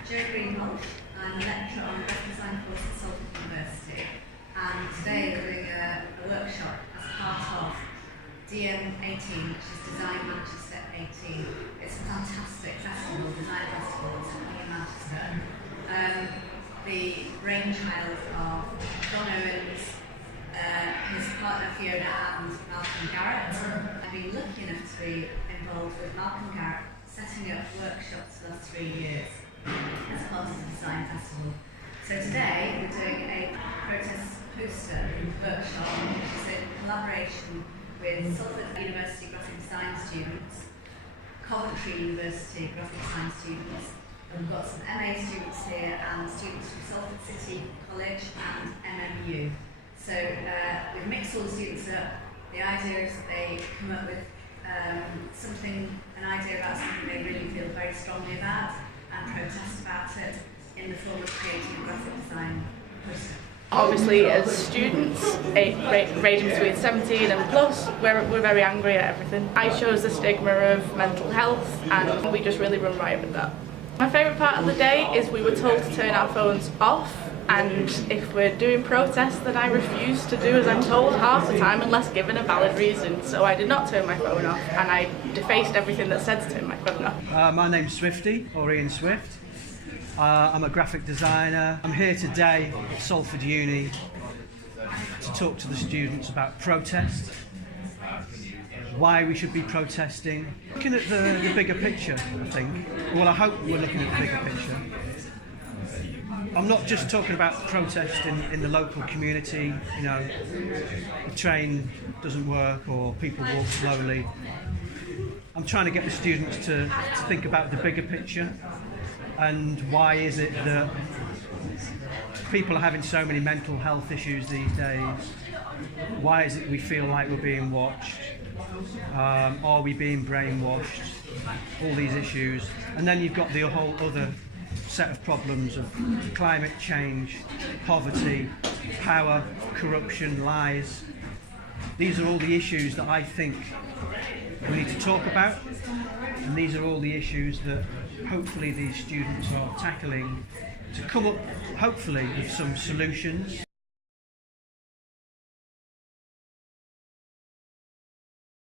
I'm a lecturer on the graphic design course at Salford University, and today we're doing a workshop as part of DM18, which is Design Manchester 18. It's a fantastic festival, design festival, it's happening in Manchester. The brainchild of John Owens, his partner Fiona and Malcolm Garrett. I've been lucky enough to be involved with Malcolm Garrett setting up workshops for the last 3 years as part of the design festival. So today we're doing a protest poster workshop, which is in collaboration with Salford University graphic design students, Coventry University graphic design students. We've got some MA students here and students from Salford City College and MMU. So we've mixed all the students up. The idea is that they come up with an idea about something they really feel very strongly about and protest about it in the form of creating a graphic design poster. Obviously, as students, ranging between 17 and plus, we're very angry at everything. I chose the stigma of mental health, and we just really run riot with that. My favourite part of the day is we were told to turn our phones off, and if we're doing protests, then I refuse to do as I'm told half the time unless given a valid reason. So I did not turn my phone off, and I defaced everything that said to turn my phone off. My name's Swifty, or Ian Swift. I'm a graphic designer. I'm here today at Salford Uni to talk to the students about protest, why we should be protesting. Looking at the bigger picture, I think. Well, I hope we're looking at the bigger picture. I'm not just talking about protest in the local community, you know, the train doesn't work or people walk slowly. I'm trying to get the students to think about the bigger picture and why is it that people are having so many mental health issues these days. Why is it we feel like we're being watched? Are we being brainwashed? All these issues. And then you've got the whole other set of problems of climate change, poverty, power, corruption, lies. These are all the issues that I think we need to talk about, and these are all the issues that hopefully these students are tackling to come up hopefully with some solutions.